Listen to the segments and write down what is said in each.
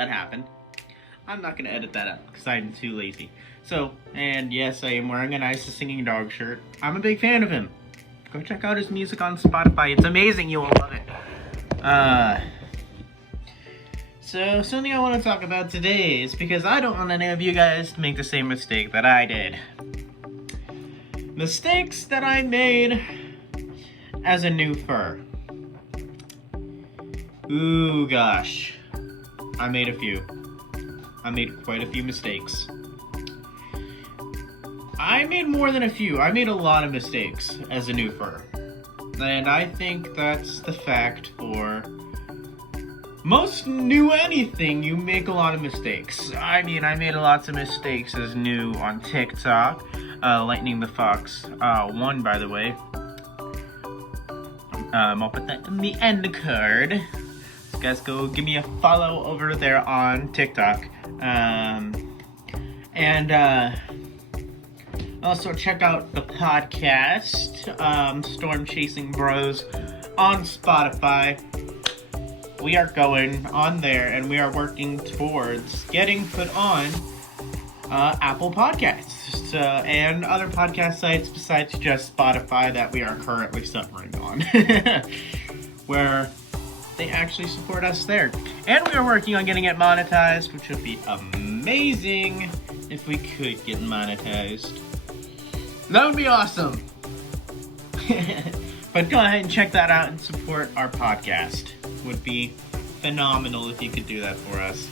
that happened. I'm not gonna edit that up because I'm too lazy. So, and yes, I am wearing a nice Singing Dog shirt. I'm a big fan of him. Go check out his music on Spotify. It's amazing. You will love it. So something I want to talk about today is because I don't want any of you guys to make the same mistake that I did. Mistakes that I made as a new fur. Ooh, gosh. I made a few. I made quite a few mistakes. I made more than a few. I made a lot of mistakes as a new fur. And I think that's the fact for most new anything. You make a lot of mistakes. I mean, I made lots of mistakes as new on TikTok. Lightning the Fox 1, by the way. I'll put that in the end card. So guys, go give me a follow over there on TikTok. Also check out the podcast, Storm Chasing Bros, on Spotify. We are going on there, and we are working towards getting put on Apple Podcasts and other podcast sites besides just Spotify that we are currently suffering on, where they actually support us there. And we are working on getting it monetized, which would be amazing if we could get monetized. That would be awesome. But go ahead and check that out and support our podcast. Would be phenomenal if you could do that for us.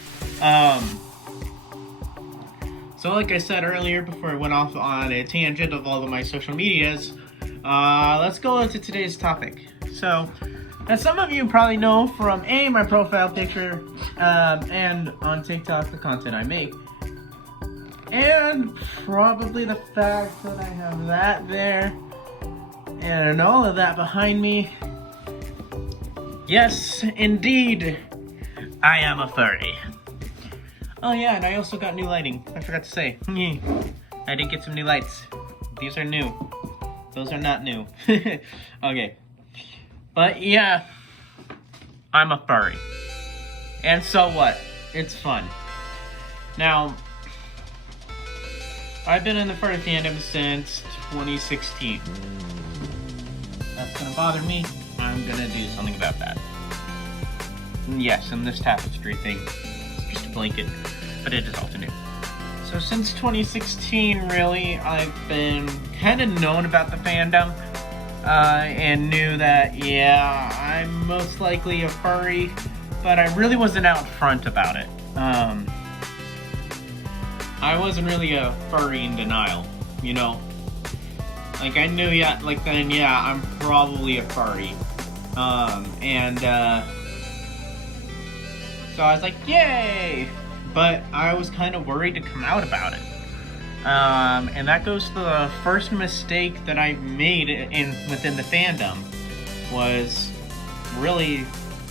So like I said earlier, before I went off on a tangent of all of my social medias, let's go into today's topic. So, as some of you probably know from my profile picture, and on TikTok, the content I make, and probably the fact that I have that there, and all of that behind me, yes, indeed, I am a furry. Oh yeah, and I also got new lighting. I forgot to say. I did get some new lights. These are new. Those are not new. Okay. But yeah, I'm a furry. And so what? It's fun. Now, I've been in the furry fandom since 2016. That's gonna bother me. I'm gonna do something about that. Yes, and this tapestry thing. It's just a blanket, but it is also new. So since 2016, really, I've been kind of known about the fandom, and knew that, yeah, I'm most likely a furry, but I really wasn't out front about it. I wasn't really a furry in denial, you know? Like, I knew, yeah, like then, yeah, I'm probably a furry. So I was like, yay! But I was kind of worried to come out about it. And that goes to the first mistake that I made within the fandom, was really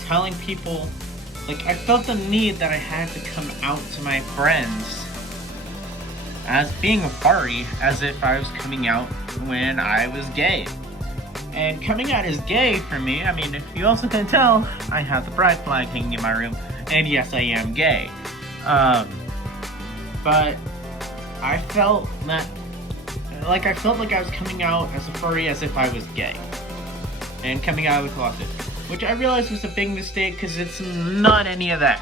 telling people, like, I felt the need that I had to come out to my friends as being a furry, as if I was coming out when I was gay. And coming out as gay for me, I mean, if you also can tell, I have the pride flag hanging in my room, and yes, I am gay. But I felt that, like, I felt like I was coming out as a furry as if I was gay. And coming out of the closet. Which I realized was a big mistake, because it's not any of that.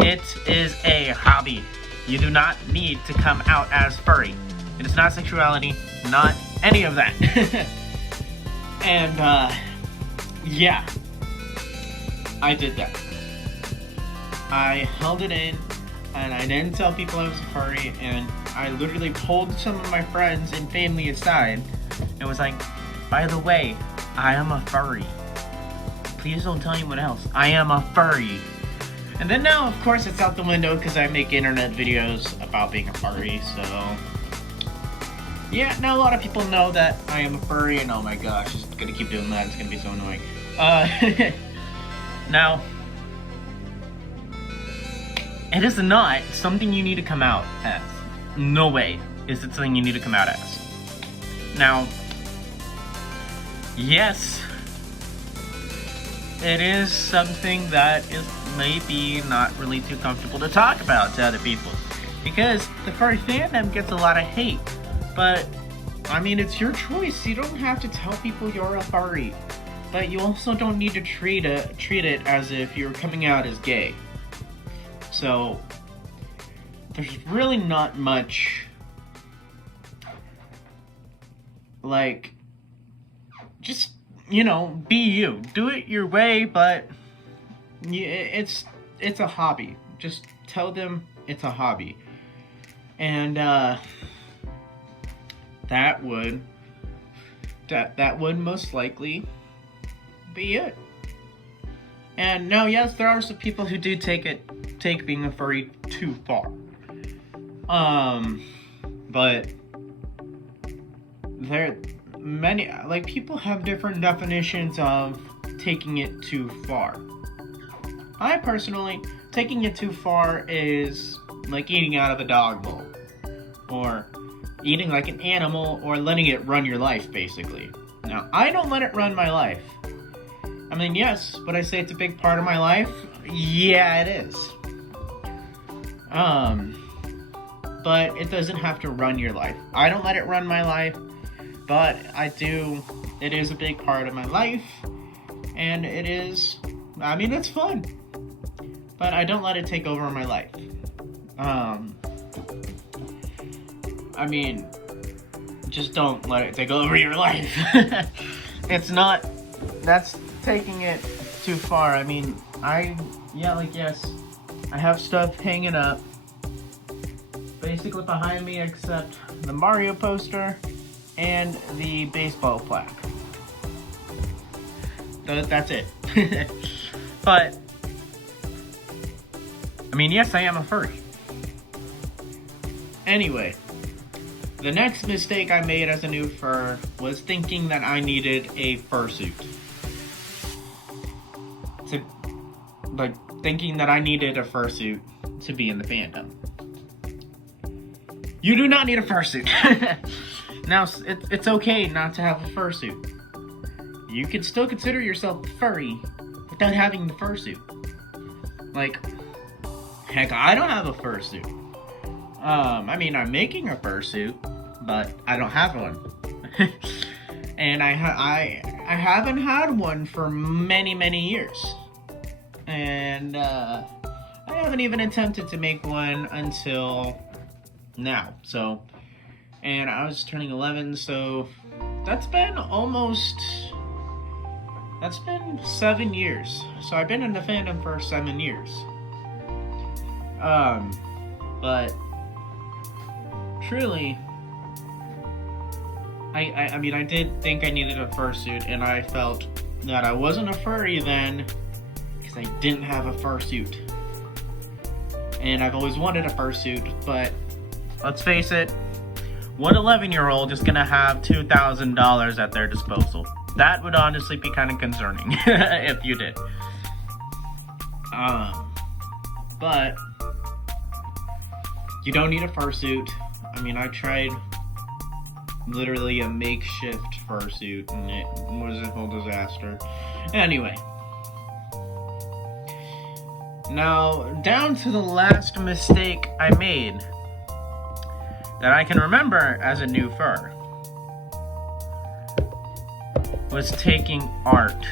It is a hobby. You do not need to come out as furry. It is not sexuality, not any of that. And, yeah. I did that. I held it in, and I didn't tell people I was a furry, and I literally pulled some of my friends and family aside, and was like, by the way, I am a furry. Please don't tell anyone else. I am a furry. And then now, of course, it's out the window because I make internet videos about being a furry, so... Yeah, now a lot of people know that I am a furry, and oh my gosh, it's gonna keep doing that, it's gonna be so annoying. Now, it is not something you need to come out as. No way is it something you need to come out as. Now, yes, it is something that is maybe not really too comfortable to talk about to other people. Because the furry fandom gets a lot of hate. But, I mean, it's your choice. You don't have to tell people you're a furry. But you also don't need to treat it as if you're coming out as gay. So, there's really not much, like, just, you know, be you. Do it your way, but it's a hobby. Just tell them it's a hobby. And, that would most likely be it. And now, yes, there are some people who do take being a furry too far. But there many, like, people have different definitions of taking it too far. I personally, taking it too far is like eating out of a dog bowl, or eating like an animal, or letting it run your life, basically. Now, I don't let it run my life. I mean, yes, would I say it's a big part of my life? Yeah, it is. But it doesn't have to run your life. I don't let it run my life, but it is a big part of my life, and it's fun. But I don't let it take over my life. Just don't let it take over your life. That's taking it too far. I mean, yes, I have stuff hanging up basically behind me except the Mario poster and the baseball plaque. That's it. But, I mean, yes, I am a furry. Anyway, the next mistake I made as a new fur was thinking that I needed a fursuit. Thinking that I needed a fursuit to be in the fandom. You do not need a fursuit. Now, it's okay not to have a fursuit. You can still consider yourself furry without having the fursuit. Like, heck, I don't have a fursuit. I'm making a fursuit, but I don't have one. And I haven't had one for many, many years. And I haven't even attempted to make one until now. So, and I was turning 11, so that's been 7 years. So I've been in the fandom for 7 years. But truly, I did think I needed a fursuit, and I felt that I wasn't a furry then because I didn't have a fursuit. And I've always wanted a fursuit, but let's face it, what 11-year-old is gonna have $2,000 at their disposal? That would honestly be kind of concerning if you did. But you don't need a fursuit. I tried literally a makeshift fursuit, and it was a whole disaster. Anyway. Now, down to the last mistake I made that I can remember as a new fur was taking art.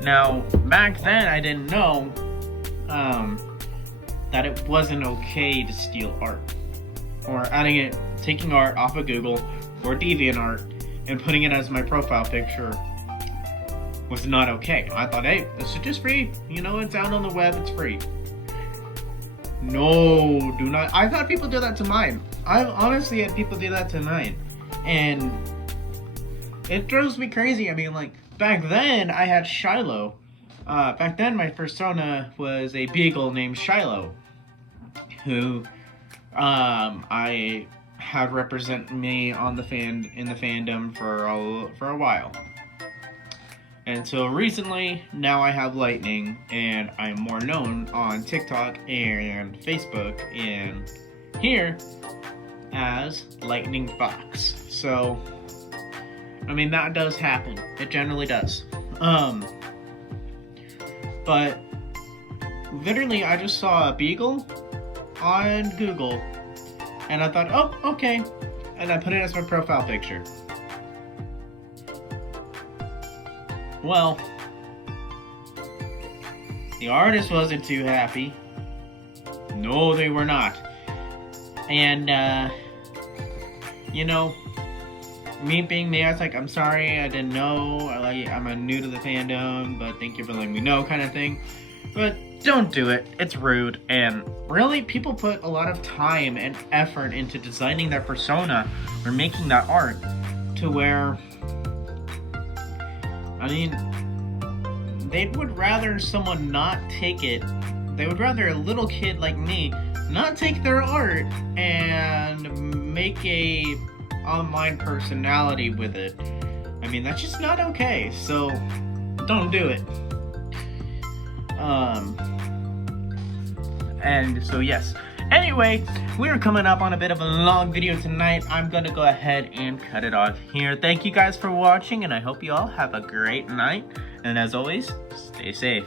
Now, back then I didn't know that it wasn't okay to steal art, or taking art off of Google or DeviantArt and putting it as my profile picture was not okay. I thought, hey, this is just free. It's out on the web, it's free. No, do not. I thought people do that to mine. I've honestly had people do that to mine, and it drives me crazy. Back then I had Shiloh. Back then my persona was a beagle named Shiloh, who I had represent me in the fandom for a while. Until recently, now I have Lightning, and I'm more known on TikTok and Facebook and here as Lightning Fox. So, that does happen. It generally does. But literally, I just saw a beagle on Google, and I thought, oh, okay, and I put it as my profile picture. Well, the artist wasn't too happy. No, they were not. And, you know, me being me, I was like, I'm sorry, I didn't know. I'm new to the fandom, but thank you for letting me know, kind of thing. But don't do it. It's rude. And really, people put a lot of time and effort into designing their persona or making that art to where, I mean, they would rather someone not take it. They would rather a little kid like me not take their art and make a online personality with it. I mean, that's just not okay. So don't do it. And so yes. Anyway, we're coming up on a bit of a long video tonight. I'm gonna go ahead and cut it off here. Thank you guys for watching, and I hope you all have a great night. And as always, stay safe.